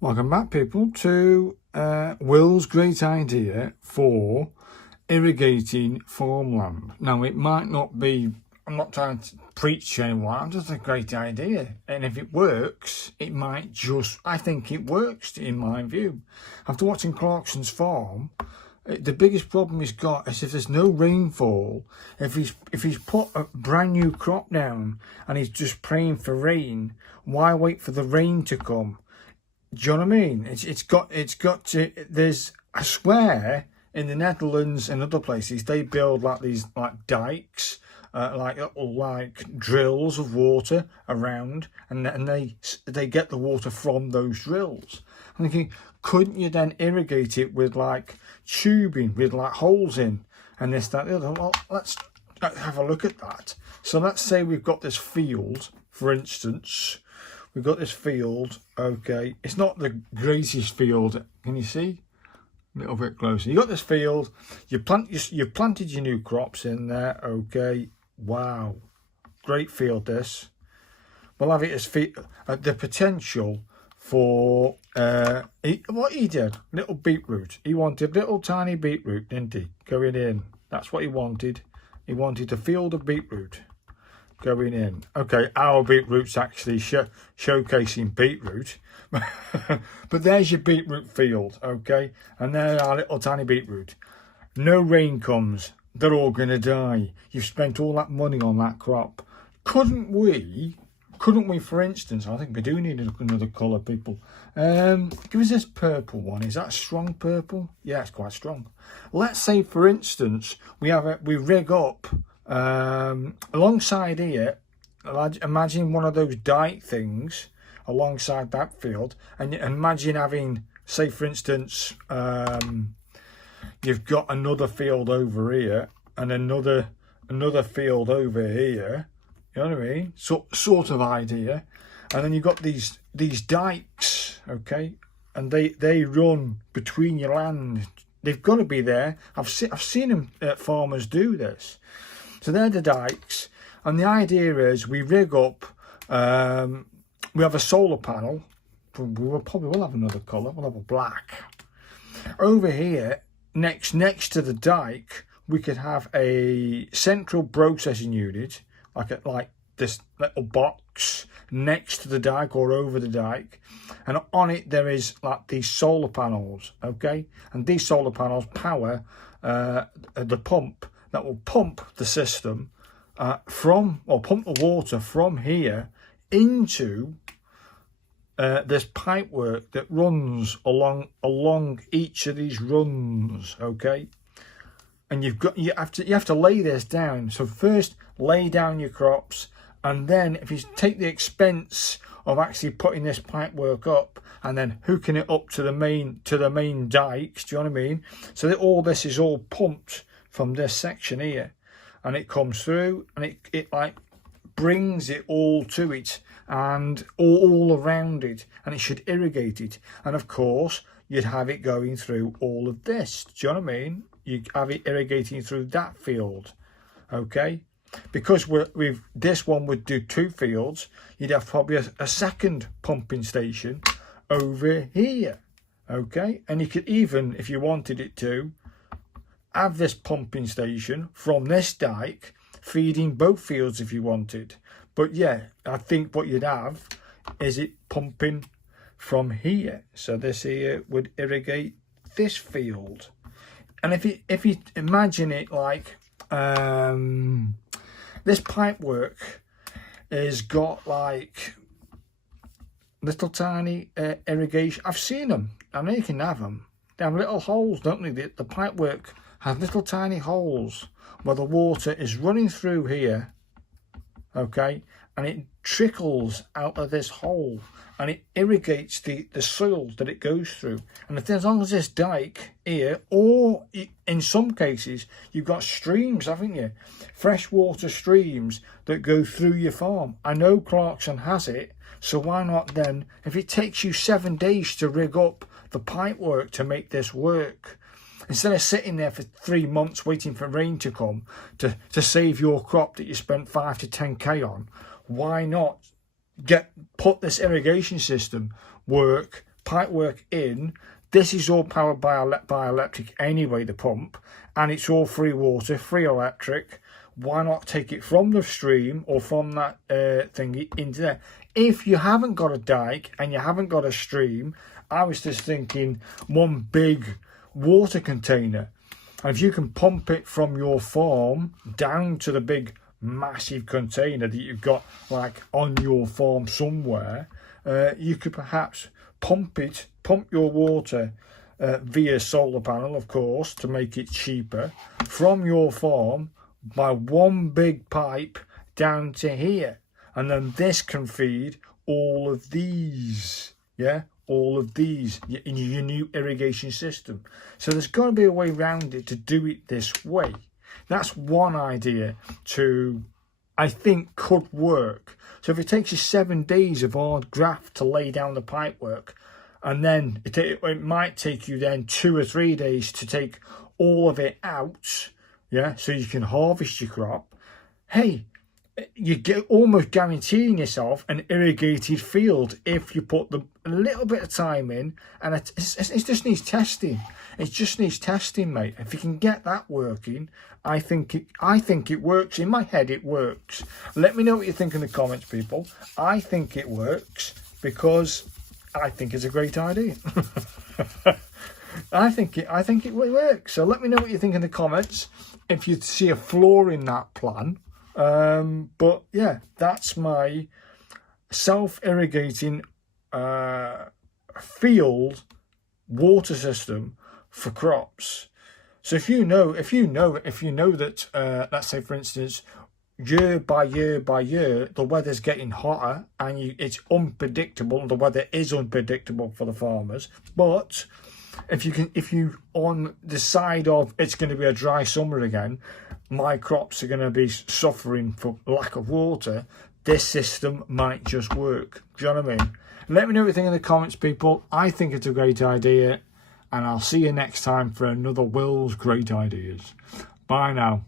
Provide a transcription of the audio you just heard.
Welcome back, people, to Will's great idea for irrigating farmland. Now, it might not be, I'm not trying to preach to anyone, I'm just a great idea. And if it works, it might just, I think it works in my view. After watching Clarkson's farm, the biggest problem he's got is if there's no rainfall, if he's put a brand new crop down and he's just praying for rain, why wait for the rain to come? Do you know what I mean? It's got to, there's, I swear, in the Netherlands and other places, they build like these like dikes, like drills of water around, and they get the water from those drills. I'm thinking, couldn't you then irrigate it with like tubing with like holes in and this, that, the other? Well, let's have a look at that. So let's say we've got this field, for instance. We've got this field, okay. It's not the greatest field. Can you see? A little bit closer. You got this field. You've planted your new crops in there, okay. Wow, great field this. We'll have it as the potential for what he did. Little beetroot. He wanted little tiny beetroot, didn't he? Going in. That's what he wanted. He wanted a field of beetroot going in. Okay, our beetroot's actually showcasing beetroot. But there's your beetroot field, okay? And there are little tiny beetroot. No rain comes. They're all going to die. You've spent all that money on that crop. Couldn't we, for instance, I think we do need another colour, people. Give us this purple one. Is that strong purple? Yeah, it's quite strong. Let's say, for instance, we rig up alongside here. Imagine one of those dike things alongside that field, and imagine having, say for instance, you've got another field over here and another field over here. You know what I mean? Sort of idea. And then you've got these dikes, okay, and they run between your land. They've got to be there. I've seen them, farmers do this. So they're the dikes, and the idea is we rig up. We have a solar panel. We'll probably have another colour. We'll have a black. Over here, next to the dike, we could have a central processing unit, like this little box next to the dike or over the dike, and on it there is like these solar panels, okay, and these solar panels power the pump that will pump the system pump the water from here into this pipe work that runs along each of these runs, okay. And you have to lay this down. So first lay down your crops, and then if you take the expense of actually putting this pipe work up and then hooking it up to the main dikes, do you know what I mean? So that all this is all pumped from this section here, and it comes through, and it like brings it all to it and all around it, and it should irrigate it. And of course you'd have it going through all of this, do you know what I mean? You have it irrigating through that field, okay. Because this one would do two fields, you'd have probably a second pumping station over here, okay. And you could even, if you wanted it to, have this pumping station from this dike feeding both fields if you wanted. But yeah, I think what you'd have is it pumping from here. So this here would irrigate this field. And if you imagine it like this pipe work has got like little tiny irrigation. I've seen them. I know you can have them. They have little holes, don't they? The pipe work has little tiny holes where the water is running through here, okay, and it trickles out of this hole and it irrigates the soil that it goes through. And as long as this dike here, or in some cases you've got streams, haven't you, freshwater streams that go through your farm. I know Clarkson has it, so why not then, if it takes you 7 days to rig up the pipe work to make this work, instead of sitting there for 3 months waiting for rain to come to save your crop that you spent 5 to 10k on, why not put this irrigation system work pipework in. This is all powered by electric anyway, the pump, and it's all free water, free electric. Why not take it from the stream or from that thingy into there? If you haven't got a dike and you haven't got a stream, I was just thinking one big water container. And if you can pump it from your farm down to the big massive container that you've got like on your farm somewhere, you could perhaps pump your water via solar panel, of course, to make it cheaper, from your farm by one big pipe down to here. And then this can feed all of these, yeah, all of these in your new irrigation system. So there's got to be a way around it to do it this way. That's one idea I think could work. So if it takes you 7 days of hard graft to lay down the pipework, and then it might take you then 2 or 3 days to take all of it out, yeah, so you can harvest your crop. Hey, you get almost guaranteeing yourself an irrigated field if you put a little bit of time in, and it just needs testing. It just needs testing, mate. If you can get that working, I think it works. In my head, it works. Let me know what you think in the comments, people. I think it works because I think it's a great idea. I think it will work. So let me know what you think in the comments if you see a flaw in that plan. But yeah, that's my self-irrigating field water system for crops. So if you know that let's say for instance year by year the weather's getting hotter and it's unpredictable, the weather is unpredictable for the farmers, but if you on the side of it's going to be a dry summer again, my crops are going to be suffering for lack of water, this system might just work. Do you know what I mean? Let me know what you think in the comments, people. I think it's a great idea, and I'll see you next time for another Will's Great Ideas. Bye now.